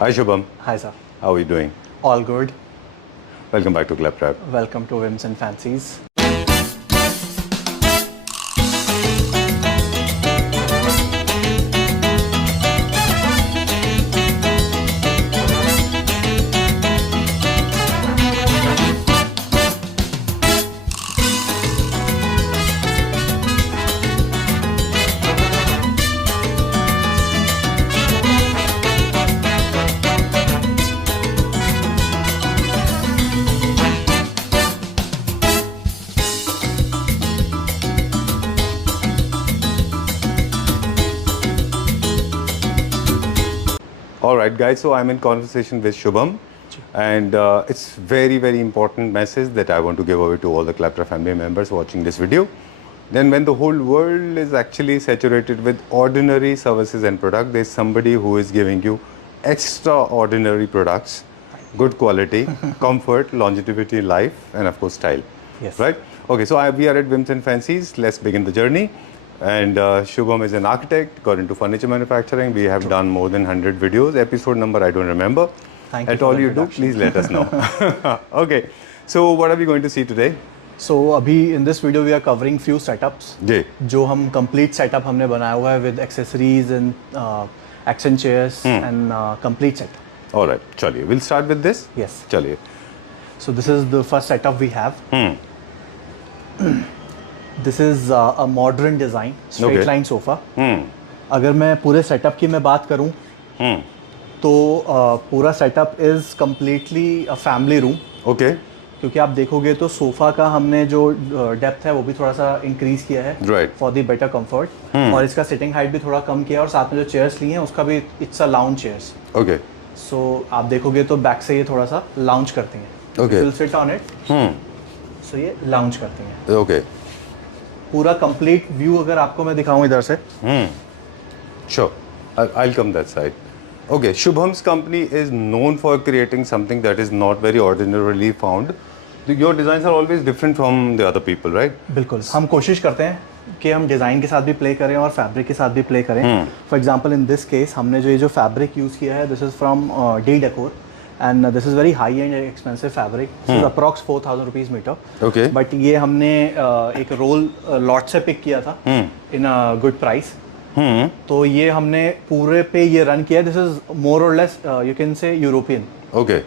Hi Shubham, Hi sir. how are you doing? All good. Welcome back to Claptrap. Welcome to Whims and Fancies. Alright guys, so I'm in conversation with Shubham and it's very important message that I want to give away to all the Claptrap family members watching this video. Then when the whole world is actually saturated with ordinary services and products, there's somebody who is giving you extraordinary products, good quality, comfort, longevity in life and of course style. Yes. Right? Okay, so we are at Whims and Fancies. Let's begin the journey. And Shubham is an architect, got into furniture manufacturing. We have done more than 100 videos. Episode number I don't remember. Thank you At for all the you do, introduction. please let us know. Okay, so what are we going to see today? So अभी in this video we are covering few setups. जी. जो हम complete setup हमने बनाया हुआ है with accessories and accent chairs and complete set. All right, चलिए. We'll start with this. Yes. चलिए. So this is the first setup we have. This is a modern design straight Okay. line sofa. अगर मैं पूरे setup की मैं बात करूं तो पूरा setup is completely a family room. Okay. क्योंकि आप देखोगे तो सोफा का हमने जो डेप्थ है वो भी थोड़ा सा इंक्रीज किया है Right. For the better comfort और इसका सिटिंग हाइट भी थोड़ा कम किया है और साथ में जो चेयर्स लिए हैं उसका भी it's a lounge chairs. Okay. सो आप देखोगे तो बैक से ये थोड़ा सा लाउंज करती हैं. Okay. Will sit on it. So ये लाउंज करती हैं. Okay. पूरा कंप्लीट व्यू अगर आपको मैं दिखाऊं इधर से. Sure. I'll come that side. Okay, Shubham's company is known for creating something that is not very ordinarily found. Your designs are always different from the other people, right? बिल्कुल हम कोशिश करते हैं कि हम डिज़ाइन के साथ भी प्ले करें और फैब्रिक के साथ भी प्ले करें. For example in this case हमने जो फैब्रिक यूज़ किया है this is from D decor and this is very high and expensive fabric. This is approx 4,000 rupees meter. Okay. But ये हमने एक रोल लॉट से पिक किया था इन अ गुड प्राइस. तो ये हमने पूरे पे ये रन किया. दिस इज मोर और less you can say European. Okay,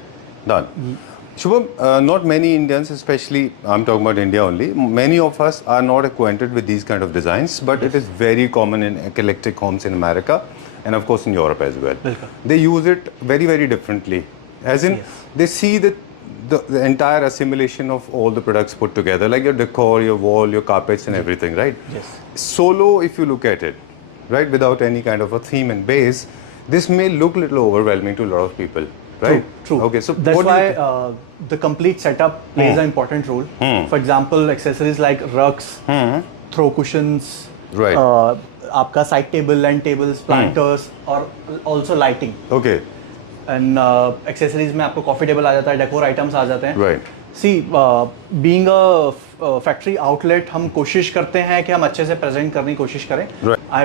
done. Shubham, not many Indians, especially I'm talking about India only, many of us are not acquainted with these kind of designs, but it is very common in eclectic homes in America and of course in Europe as well. They use it very differently. As in, they see the entire assimilation of all the products put together, like your decor, your wall, your carpets and everything, right? Yes. Solo, if you look at it, right, without any kind of a theme and base, this may look a little overwhelming to a lot of people, right? True. Okay, so that's what do you why the complete setup plays an important role. For example, accessories like rugs, throw cushions, Right. आपका side table, end tables, planters, और also lighting. Okay, And accessories में आपको coffee table आ जाता है, decor items आ जाते हैं. right. See, being a factory outlet, हम कोशिश करते हैं कि हम अच्छे से प्रेजेंट करने की कोशिश करें. Right. I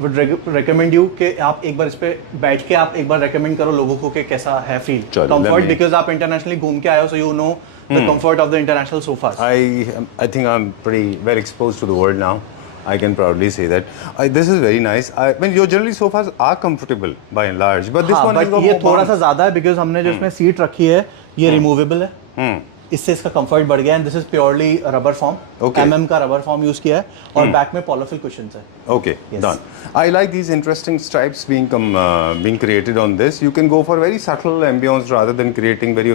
would recommend you कि आप एक बार इस पे बैठ के आप एक बार recommend करो लोगों को कि कैसा है फील. चलो, Comfort let me- because आप इंटरनेशनली घूम के आए हो, so you know the comfort of the international sofas. I think I'm pretty well exposed to the world now. I can proudly say that. This is very nice. I mean, your generally sofas are comfortable by and large, but this हाँ, one has but got ये more थोड़ा सा bounce. ज़्यादा है because हमने जो इसमें seat रखी है ये रिमूवेबल है. इससे इसका कंफर्ट बढ़ गया. And this is purely rubber form. Okay. MM का रबर फॉर्म यूज किया है और बैक में पॉलोफिल कुशन्स है. Okay, Yes. done. I like these interesting stripes being created on this. You can go for very subtle ambience rather than creating very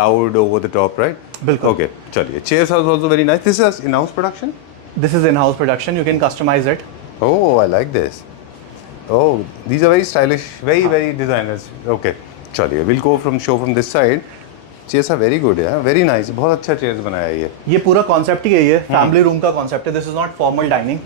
loud over the top, right? बिल्कुल. Okay, चलिए. Chairs are also very nice. This is in-house production? This is in-house production. You can customize it. Oh, I like this. Oh, these are very stylish, very designers. Okay, चलिए. We'll go from this side. Chairs are very good, yeah. Very nice. बहुत अच्छा chairs बनाया है ये. ये पूरा concept ही यही है. फैमिली रूम का कॉन्सेप्ट है. This is not formal dining.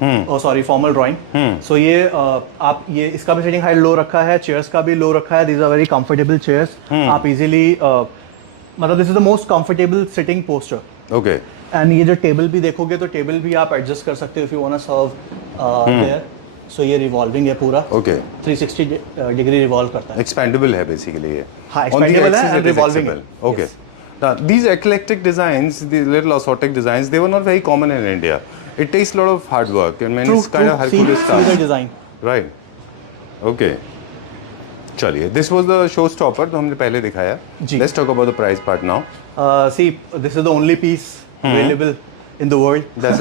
Sorry formal drawing. So ये आप ये इसका भी सेटिंग हाइट लो रखा है. चेयर्स का भी लो रखा है. These are very comfortable chairs. आप इजीली मतलब this is the most comfortable sitting posture. Okay. And ये जो टेबल भी देखोगे तो टेबल भी आप एडजस्ट कर सकते हो if you want to serve there. So ये रिवॉल्विंग है पूरा, Okay. 360 डिग्री रिवॉल्व करता है। Expandable है basically ये. हाँ, On the expandable है axis and it is revolving है. flexible. Okay. Yes. Now, these eclectic designs, these little exotic designs, they were not very common in India. It takes a lot of hard work and many kind of Hercules see the task. design. Right. Okay. चलिए, this was the showstopper तो हमने पहले दिखाया. जी. Let's talk about the price part now. See, this is the only piece available in the world. That's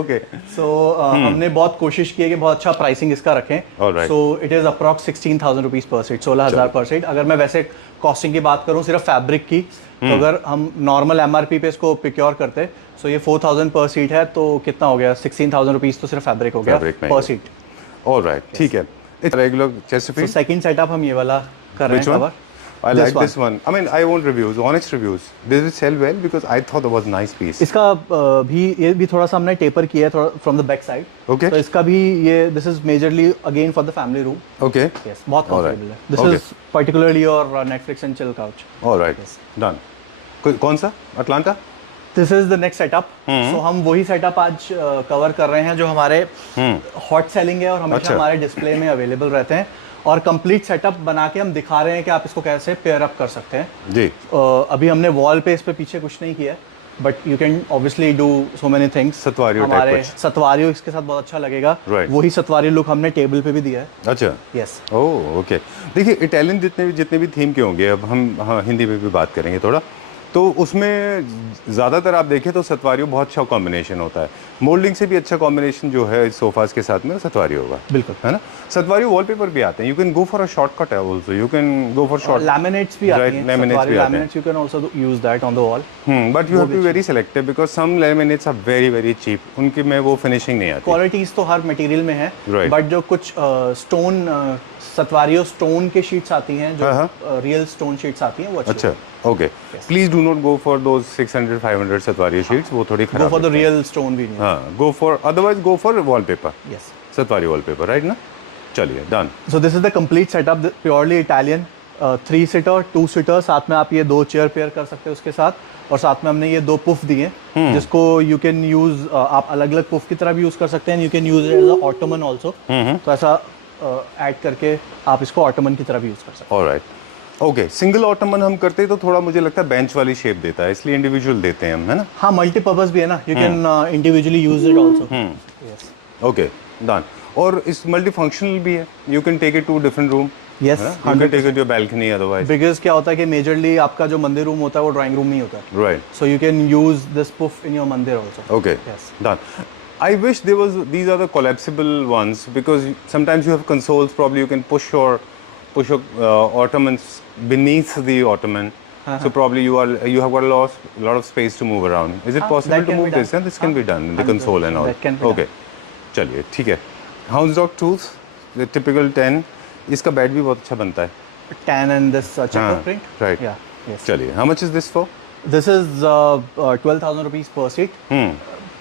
okay. So हमने बहुत कोशिश की है कि बहुत अच्छा प्राइसिंग इसका रखें. Alright. So it is approx 16,000 rupees पर सीट, 16,000 पर सीट. अगर मैं वैसे कॉस्टिंग की बात करूं सिर्फ फैब्रिक की, तो अगर हम नॉर्मल MRP पे इसको प्रोक्योर करते, सो ये 4,000 पर सीट है, तो कितना हो गया? 16,000 रुपीस तो सिर्फ फैब्रिक हो गया पर सीट. All right. ठीक है. It's regular chest तो piece. सेकंड सेटअप हम ये वाला कर रहे Which हैं one? Cover. I like this one. I mean, I want reviews, honest reviews. Did it sell well? Because I thought it was a nice piece. इसका भी ये भी थोड़ा सा हमने टेपर किया है थोड़ा from the back side. Okay. तो इसका भी ये this is majorly again for the family room. Okay. Yes, बहुत All right. कंफर्टेबल है. This Okay. Is particularly your Netflix and chill couch. All right. Done. कौन सा? Atlanta? This is the next setup. So हम वही setup आज cover कर रहे हैं जो हमारे हॉट सेलिंग है और हमेशा अच्छा. हमारे डिस्प्ले में अवेलेबल रहते हैं, और कंप्लीट सेटअप बना के हम दिखा रहे हैं कि आप इसको कैसे पेयर अप कर सकते हैं. जी. अभी हमने वॉल पे इस पे पीछे कुछ नहीं किया है, but you can obviously do so many things. Statuario type हमारे कुछ. सतवारियो इसके साथ बहुत अच्छा लगेगा. Right. वही सतवारियो लुक हमने टेबल पे भी दिया है. अच्छा. यस. Oh okay. देखिए, इटालियन जितने भी थीम के होंगे, अब हम हिंदी में भी बात करेंगे थोड़ा, तो उसमें ज़्यादातर आप देखें तो सतवारियो बहुत अच्छा कॉम्बिनेशन होता है. मोल्डिंग से भी अच्छा कॉम्बिनेशन जो है सोफाज के साथ में सतवारियो होगा. बिल्कुल. है ना. सतवारियो वॉलपेपर भी आते हैं. You can go for a shortcut है also. You can go for short. Laminates भी आती Right, हैं. laminates भी आते हैं. Laminates you can also use that on the wall. But you have to be very selective because some laminates are very very cheap. उनकी में वो finishing नहीं आती. क्वालिटीज तो हर मटेरियल में है, Right. बट जो कुछ स्टोन सतवारियो स्टोन के शीट्स आती हैं, जो रियल स्टोन शीट्स आती हैं, वो अच्छी अच्छा. Okay. Please do not go for those 600 500 statuario sheets. वो थोड़ी गो खराब फॉर द लगती हैं. रियल स्टोन भी नहीं. हाँ, go for otherwise go for wallpaper. Yes. Statuario wallpaper, right ना. चलिए, done. So this is the complete setup, purely Italian. 3 seater 2 seater, साथ में आप ये 2 चेयर पेयर कर सकते हो उसके साथ, और साथ में हमने ये 2 पुफ दिए जिसको यू कैन यूज, आप अलग अलग पुफ की तरह भी यूज कर सकते हैं. You can use as a ottoman also. तो ऐसा ऐड करके आप इसको ऑटोमन की तरह भी यूज कर सकते हैं. ऑलराइट. ओके. सिंगल ऑटोमन हम करते तो थोड़ा मुझे लगता है बेंच वाली शेप देता है, इसलिए इंडिविजुअल देते हैं हम, है ना. हाँ, मल्टीपर्पज भी है ना. You can individually use it also. Yes. Okay, done. और इस मल्टी फंक्शनल भी है. You can take it to different room. Yes, you can take it your balcony otherwise. Because क्या होता है कि मेजरली आपका जो मंदिर रूम होता है वो ड्राइंग रूम नहीं होता. Right. So you can use this puff in your मंदिर also. Okay, Yes. done. I wish these are the collapsible ones because sometimes you have consoles. Probably you can push your ottomans beneath the ottoman. So probably you have got a lot of space to move around. Is it possible that to can move be this? done. And this can be done in the console and all. That can be Okay. चलिए, ठीक है. Houndsdog tools, the typical 10. इसका bed भी बहुत अच्छा बनता है. Tan and this checker हाँ, print. right. Yeah. Yes. चलिए, how much is this for? This is 12,000 rupees per seat.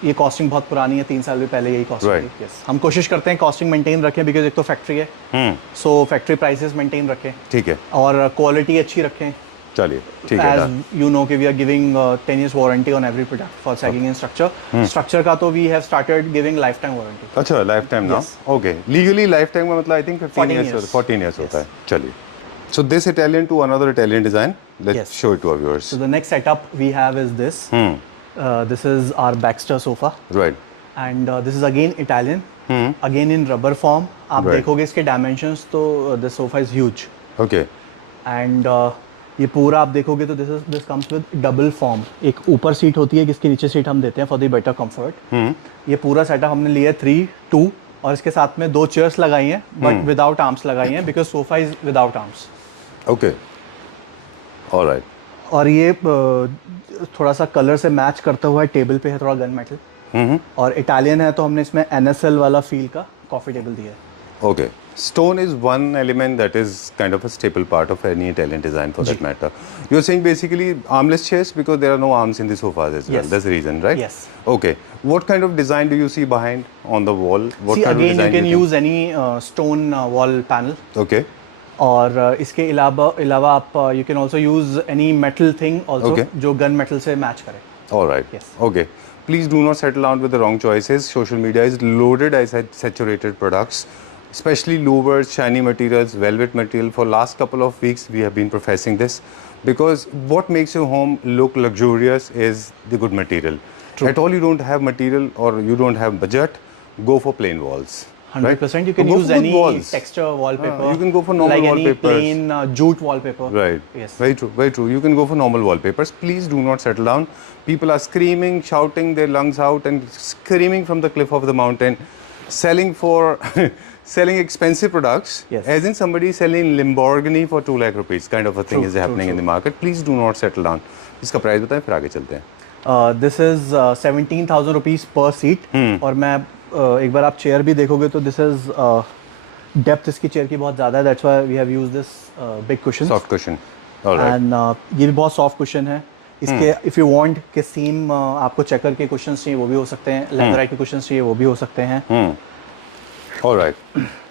ये कॉस्टिंग बहुत पुरानी है, 3 साल भी पहले यही कॉस्टिंग Right. थी. Yes. हम कोशिश करते हैं कॉस्टिंग मेंटेन रखें, बिकॉज एक तो फैक्ट्री है, सो फैक्ट्री प्राइसेस मेंटेन रखें ठीक है. और क्वालिटी अच्छी रखें. चलिए, ठीक है. done. As you know कि we are giving 10 years warranty on every product for sagging and structure. Structure का तो we have started giving lifetime warranty. अच्छा, लाइफ टाइम ना. Yes. Okay. Legally life time में मतलब I think 15 14 years years. 14 years होता है. चलिए. So this Italian to another Italian design. Let's Yes. show it to our viewers. So the next setup we have is this. This is our Baxter sofa. Right. And this is again Italian. Again in rubber form. आप Right. देखोगे इसके dimensions तो the sofa is huge. Okay. And ये पूरा आप देखोगे तो this comes with double form. एक ऊपर सीट होती है जिसके नीचे सीट हम देते हैं for the better comfort. ये पूरा सेटअप हमने लिया है 3-2 और इसके साथ में 2 चेयर्स लगाई हैं बट विदाउट आर्म्स लगाई हैं because sofa is without arms. Okay. All right. और ये थोड़ा सा कलर से मैच करता हुआ है. टेबल पे है थोड़ा गन मेटल और इटालियन है तो हमने इसमें NSL वाला फील का कॉफी टेबल दिया है. Okay. Stone is one element that is kind of a staple part of any Italian design for that matter. You're saying basically armless chairs because there are no arms in the sofas as well. Yes. That's the reason, right? Yes. Okay. What kind of design do you see behind on the wall? What See kind of again you design can use any stone wall panel. Okay. और इसके अलावा आप you can also use any metal thing also Okay. जो gun metal से match करे. All right. Yes. Okay. Please do not settle down with the wrong choices. Social media is loaded as saturated products, especially louvers, shiny materials, velvet material. For last couple of weeks, we have been professing this because what makes your home look luxurious is the good material. At all you don't have material or you don't have budget, go for plain walls. 100%. You can Go use for good any walls. texture wallpaper. You can go for normal like wallpapers. any plain jute wallpaper. Right. Yes. Very true. Very true. You can go for normal wallpapers. Please do not settle down. People are screaming, shouting their lungs out, and screaming from the cliff of the mountain, selling for selling expensive products. Yes. As in somebody selling Lamborghini for 2 lakh rupees, kind of a thing True, is true, happening in the market. Please do not settle down. इसका price बताएं फिर आगे चलते हैं. This is 17,000 rupees per seat. और मैं एक बार आप चेयर भी देखोगे तो दिस इज डेप्थ इसकी चेयर की बहुत ज़्यादा है. That's why we have used this big cushion. Soft cushion. All right. And ये भी बहुत सॉफ्ट कुशन है. इसके इफ़ यू वांट के सीम आपको चेकर के कुशंस चाहिए वो भी हो सकते हैं. लेदराइट के कुशंस चाहिए वो भी हो सकते हैं. Alright.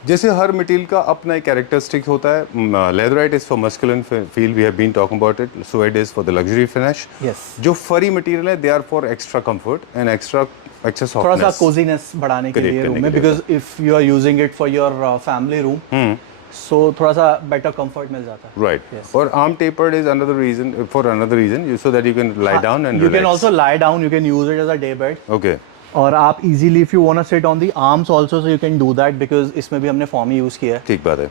जैसे हर मटेरियल का अपना एक कैरेक्टरिस्टिक होता है. Leatherite is for masculine feel, we have been talking about it. Suede is for the luxury finish. Yes. जो फरी मटेरियल है they are for extra comfort and extra थोड़ा सा सॉफ्टनेस. कोजीनेस बढ़ाने के Correct, लिए room करने में, के लिए because if you are using it for your family room so थोड़ा सा बेटर कंफर्ट मिल जाता है. Right. Yes. Or arm tapered is another reason, for another reason, so that you can lie down and You relax. can also lie down, you can use it as a day bed. Okay. और आप easily if you want to sit on the arms also so you can do that, because इसमें भी हमने form ही use किया है. ठीक बात है.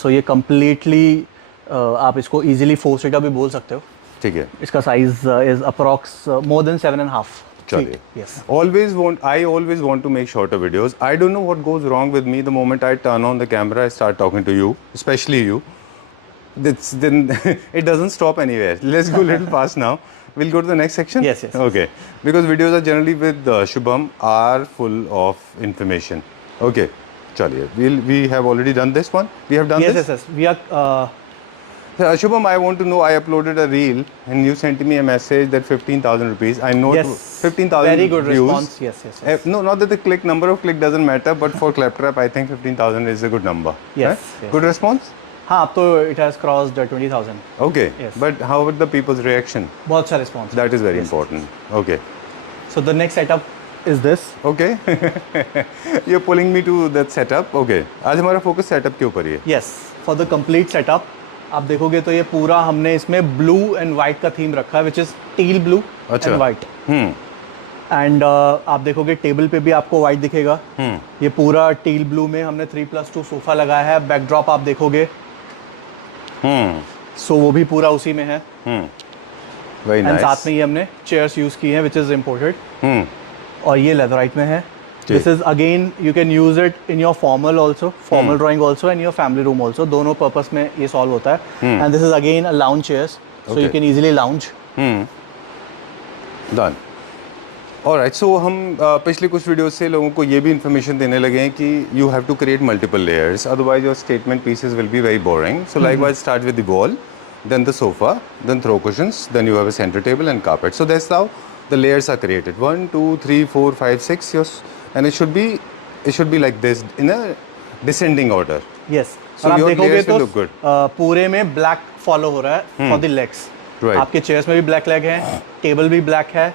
सो ये कम्प्लीटली आप इसको इजीली 4 सीटर भी बोल सकते हो. ठीक है. इसका size is approx more than 7.5 चलिए. Yes. I always want to make shorter videos. I don't know what goes wrong with me the moment I turn on the camera, I start talking to you, especially you. Then it doesn't stop anywhere. Let's go a little fast now. We'll go to the next section. Yes, yes. Okay. Because videos are generally with Shubham are full of information. Okay. चलिए. We have already done this one. We have done Yes, this. yes, yes. We are Shubham, I want to know, I uploaded a reel and you sent me a message that 15,000 rupees. I know yes. 15,000 Very good views. response. Yes, yes, yes. No, not that the number of click doesn't matter, but for Claptrap, I think 15,000 is a good number. Yes, yes. Good response? हाँ, अब तो it has crossed 20,000. Okay. Yes. But how about the people's reaction? बहुत अच्छा response. That is very important. Okay. So the next setup is this. Okay. You're pulling me to that setup. Okay. आज हमारा focus setup के ऊपर ही है. Yes, for the complete setup आप देखोगे तो ये पूरा हमने इसमें ब्लू एंड वाइट का थीम रखा है, which is teal blue and white. And आप देखोगे टेबल पे भी आपको वाइट दिखेगा. ये पूरा टील ब्लू में हमने 3+2 सोफा लगाया है. बैकड्रॉप आप देखोगे सो वो भी पूरा उसी में है. Very and nice. साथ में ये हमने चेयर्स यूज की हैं विच इज इम्पोर्टेड. और ये लेदराइट में है. This is again you can use it in your formal also, formal drawing also and your family room also. दोनों पर्पस में ये सॉल्व होता है. And this is again a lounge chairs, so you can easily lounge. Done. Alright, so हम पिछले कुछ videos से लोगों को ये भी इन्फॉर्मेशन देने लगे हैं कि you have to create multiple layers, otherwise your statement pieces will be very boring. So likewise, start with the wall, then the sofa, then throw cushions, then you have a center table and carpet. So that's how the layers are created. 1, 2, 3, 4, 5, 6, yes, and it should be like this in a descending order. Yes. So और आप your देखोगे layers तो will look good. पूरे में black follow हो रहा है for the legs. Right. आपके चेयर्स में भी ब्लैक लेग हैं, टेबल भी ब्लैक है,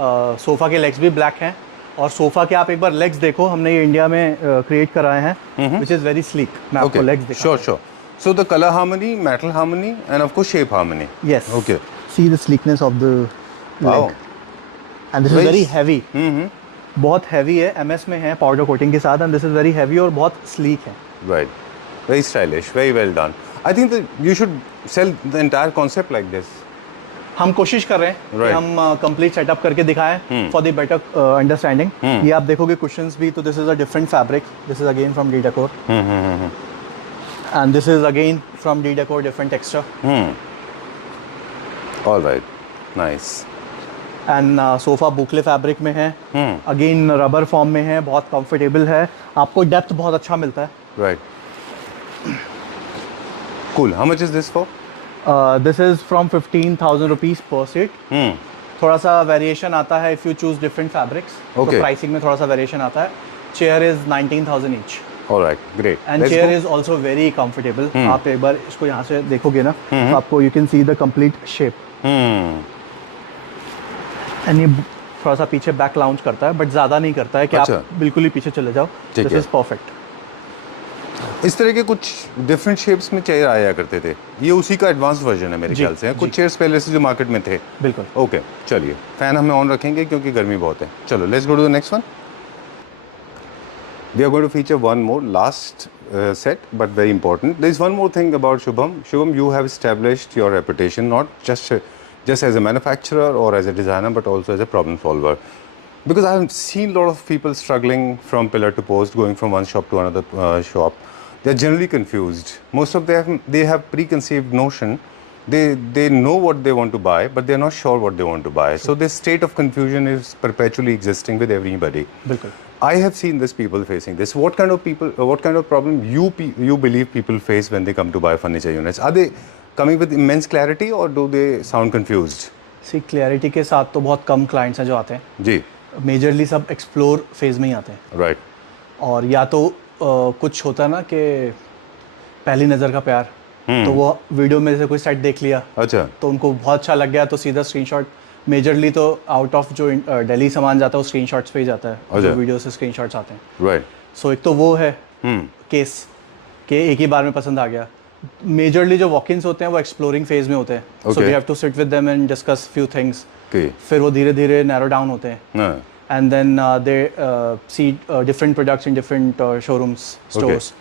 सोफा के लेग्स भी ब्लैक हैं. और सोफा के आप एक बार लेग्स देखो, हमने ये इंडिया में क्रिएट कराए हैं, विच इज़ वेरी स्लीक. मैं आपको लेग्स दिखा. Sure. So the color harmony, metal harmony, and of course shape harmony. Yes. Okay. See the sleekness of the Wow. leg. And this is Very very heavy. बहुत heavy है, MS में है powder coating के साथ. And this is very heavy और बहुत sleek है. Right. Very stylish. Very well done. I think that you should sell the entire concept like this. हम कोशिश कर रहे हैं कि Right. हम कंप्लीट सेटअप करके दिखाएं फॉर द बेटर अंडरस्टैंडिंग. ये आप देखोगे कुशंस भी, तो this is a different fabric. This is again from D decor and this is again from D decor, different texture. All right. Nice. And sofa boucle fabric में है, again rubber form में है, बहुत comfortable है. आपको depth बहुत अच्छा मिलता है. Right. Cool. How much is this for? This is from 15,000 rupees per seat. थोड़ा सा वेरिएशन आता है if you choose different fabrics. तो Okay. प्राइसिंग में थोड़ा सा वेरिएशन आता है. Chair is 19,000 each. All right. Great. And Let's chair go. Is also very comfortable. आप एक बार इसको यहाँ से देखोगे ना, तो आपको you can see the complete shape. And ये थोड़ा सा पीछे बैक लाउंज करता है, बट ज़्यादा नहीं करता है कि अच्छा। आप बिल्कुल ही पीछे चले जाओ। ठीक दिस है। Is perfect. इस तरह के कुछ डिफरेंट शेप्स में चेयर आया करते थे, ये उसी का एडवांस वर्जन है मेरे जी, ख्याल से। कुछ जी। चेयर्स पहले से जो मार्केट में थे। बिल्कुल। ओके चलिए, फैन हमें ऑन रखेंगे क्योंकि गर्मी बहुत है। चलो let's go to the next one. We are going to feature one more last set, but very important. There is one more thing about Shubham. Shubham, you have established your reputation not just as a manufacturer or as a designer, but also as a problem solver. Because I have seen a lot of people struggling from pillar to post, going from one shop to another shop. They are generally confused. Most of them they have preconceived notion. They know what they want to buy, but they are not sure what they want to buy. So this state of confusion is perpetually existing with everybody. बिल्कुल। I have seen this people facing this. What kind of people, what kind of problem you believe people face when they come to buy furniture units? Are they coming with immense clarity or do they sound confused? See clarity के साथ तो बहुत कम clients हैं जो आते हैं। जी, majorly सब explore phase में ही आते हैं। right. और या तो कुछ होता है ना कि पहली नज़र का प्यार, तो वो वीडियो में से कोई सेट देख लिया अच्छा, तो उनको बहुत अच्छा लग गया तो सीधा स्क्रीनशॉट। मेजरली तो आउट ऑफ जो दिल्ली सामान जाता है वो स्क्रीनशॉट्स पे ही जाता है, अच्छा। जो वीडियो से स्क्रीनशॉट्स आते हैं। right. सो एक तो वो है केस कि एक ही बार में पसंद आ गया। मेजरली जो वॉक-इन्स होते हैं वो एक्सप्लोरिंग फेज में होते हैं, so Okay. We have to sit with them and discuss few things. Okay. फिर वो धीरे धीरे नैरो डाउन होते हैं हाँ, and then they see different products in different showrooms, stores.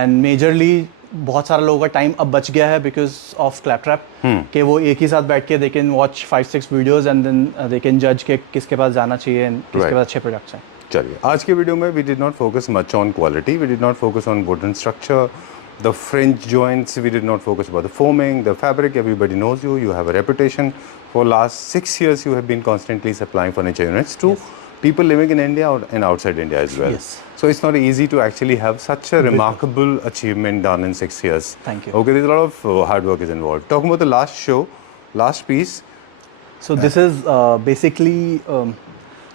And majorly बहुत सारा लोगों का टाइम अब बच गया है बिकॉज ऑफ क्लैपट्रैप कि वो एक ही साथ बैठ के they can watch 5-6 videos and then they can जज के किसके पास जाना चाहिए and किसके Right. पास अच्छे प्रोडक्ट्स हैं। चलिए आज के वीडियो में we did not focus much on quality, we did not focus on wooden structure, the fringe joints, we did not focus about the foaming, the fabric. Everybody knows you have a reputation. For last 6 years you have been constantly supplying furniture units to people living in India and outside India as well. Yes. So it's not easy to actually have such a remarkable achievement done in 6 years. Thank you. Okay, there's a lot of hard work is involved. Talking about the last show, last piece. So this is basically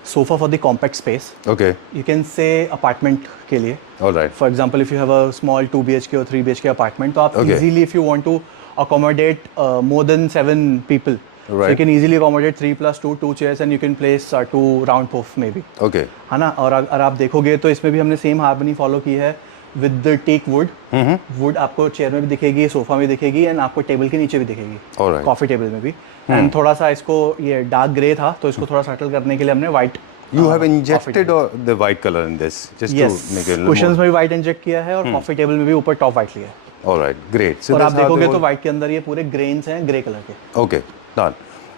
sofa for the compact space. Okay, You can say apartment के लिए। all right. For example, if you have a small 2 BHK or 3 BHK apartment, तो आप Okay. easily, if you want to accommodate more than 7 people, so Right. you can easily accommodate 3+2 chairs and you can place 2 round puff maybe, Okay, है ना। और अगर आप देखोगे तो इसमें भी हमने सेम हार्मनी फॉलो की है with the teak wood. Wood आपको चेयर में भी दिखेगी, सोफा में दिखेगी एंड आपको टेबल के नीचे भी दिखेगी, Alright. कॉफी टेबल में भी। एंड थोड़ा सा इसको ये डार्क ग्रे था तो इसको थोड़ा सेटल करने के लिए हमने white you have injected the white color in this just to make it a little cushions more. में भी व्हाइट इंजेक्ट किया है और कॉफी टेबल में भी ऊपर टॉप व्हाइट लिया है। All right, great. So और आप that's how देखोगे the तो whole- व्हाइट के अंदर ये पूरे ग्रेन्स हैं ग्रे कलर के। Okay done.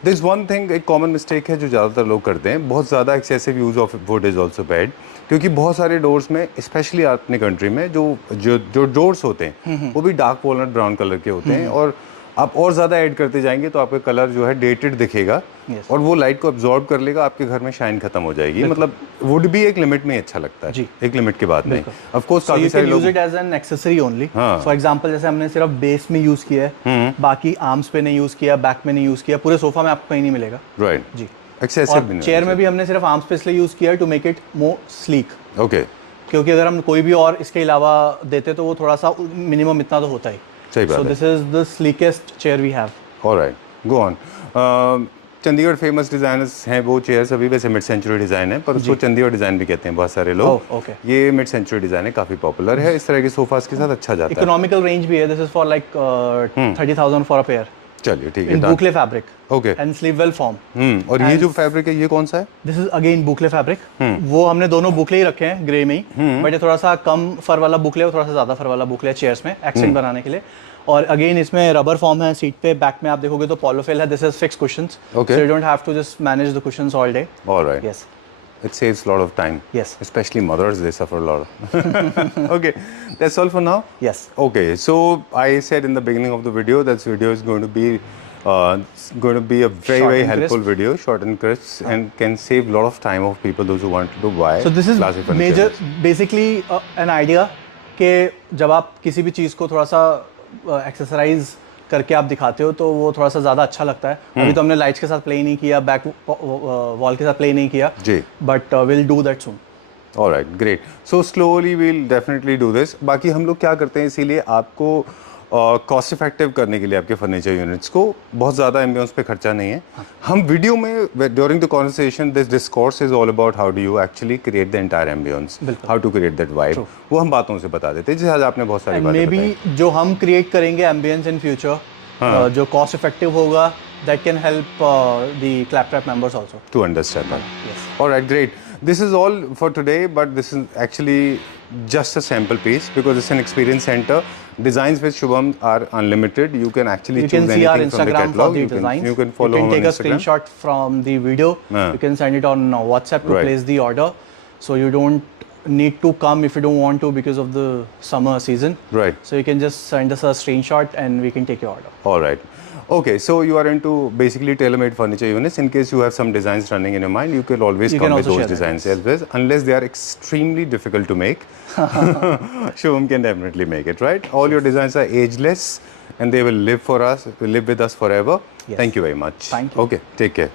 This one thing, एक कॉमन मिस्टेक है जो ज़्यादातर लोग करते हैं, बहुत ज़्यादा excessive use of would is also bad. क्योंकि बहुत सारे डोर्स में, स्पेशली अपने कंट्री में, जो डोर्स होते हैं वो भी डार्क वॉलनट ब्राउन कलर के होते हैं, और आप और ज़्यादा ऐड करते जाएंगे तो आपका कलर जो है डेटेड दिखेगा Yes. और वो लाइट को अब्जॉर्ब कर लेगा, आपके घर में शाइन खत्म हो जाएगी। मतलब वुड भी एक लिमिट में ही अच्छा लगता है, जी। एक लिमिट के बाद नहीं। ऑफ कोर्स So काफ़ी you सारे can लोग use it as an accessory only. हाँ। For example, जैसे हमने सिर्फ बेस में यूज किया है, बाकी आर्म्स पे नहीं यूज किया, बैक में नहीं यूज किया, पूरे सोफा में आपको कहीं नहीं मिलेगा। राइट, जी। एक्सेसिव भी और नहीं चेयर में भी हमने सिर्फ आर्म्स पे इसलिए यूज किया to make it more sleek, okay, क्योंकि अगर हम कोई भी और इसके अलावा देते तो वो थोड़ा सा मिनिमम इतना तो होता ही। सही बात So है। this is the sleekest chair we have. Alright, go on. Chandigarh famous designers हैं वो चेयर्स, अभी वैसे मिड सेंचुरी डिज़ाइन है पर उसको चंडीगढ़ डिज़ाइन भी कहते हैं बहुत सारे लोग। Oh, okay. ये मिड सेंचुरी डिज़ाइन है, काफ़ी पॉपुलर है, इस तरह के सोफास के साथ अच्छा जाता है। Economical range भी है, this is for like 30,000 for a pair चलिए ठीक है, in done. boucle fabric okay. and sleeve well form. और ये जो फैब्रिक है ये कौन सा है? This is again boucle fabric. वो हमने दोनों बुकले ही रखे हैं ग्रे में ही, बट ये थोड़ा सा कम फर वाला बुकले और थोड़ा सा ज्यादा फर वाला बुकले चेयर्स में एक्सेंट बनाने के लिए। और अगेन इसमें रबर फॉर्म है सीट पे, बैक में आप देखोगे तो पोलोफिल है। This is fix cushions, Okay. So you don't have to just manage the cushions all day. Alright, yes it saves a lot of time. Yes. Especially mothers, they suffer a lot. Okay, that's all for now. Yes Okay, so I said in the beginning of the video that this video is going to be a very Short very and helpful crisp. video, short and crisp, and can save a lot of time of people those who want to buy. So this is classic furniture. Major basically an idea कि जब आप किसी भी चीज़ को थोड़ा सा accessorise करके आप दिखाते हो तो वो थोड़ा सा ज़्यादा अच्छा लगता है। अभी तो हमने लाइट्स के साथ प्ले नहीं किया, बैक वॉल के साथ प्ले नहीं किया, जी। But will do that soon. All right, great. So slowly we'll definitely do this. बाकी हम लोग क्या करते हैं, इसीलिए आपको और कॉस्ट इफेक्टिव करने के लिए आपके फर्नीचर यूनिट्स को बहुत ज़्यादा एम्बियंस पे खर्चा नहीं है। हम वीडियो में during the conversation this discourse is all about how do you actually create the entire ambience, how to create that vibe, वो हम बातों से बता देते हैं, जैसे आज आपने बहुत सारी बातें मे बताई। बी जो हम क्रिएट करेंगे एम्बियंस इन फ्यूचर जो कॉस्ट इफेक्टिव होगा, that can help the claptrap members also To understand that. All right, great. This is all for today, but this is actually just a sample piece because it's an experience center. Designs with Shubham are unlimited. You can actually You choose can see our anything from the Instagram for catalog. the You can, designs. you can follow you him can take on a Instagram. screenshot from the video. Yeah. You can send it on WhatsApp to Right. place the order. So you don't need to come if you don't want to because of the summer season. Right. So you can just send us a screenshot and we can take your order. All right. Okay, so you are into basically tailor-made furniture units. In case you have some designs running in your mind, you can always You come can with also those share that, designs as well, unless they are extremely difficult to make. Shubham can definitely make it, right? All your designs are ageless and they will live for us, will live with us forever. Yes. Thank you very much. Thank you. Okay, take care.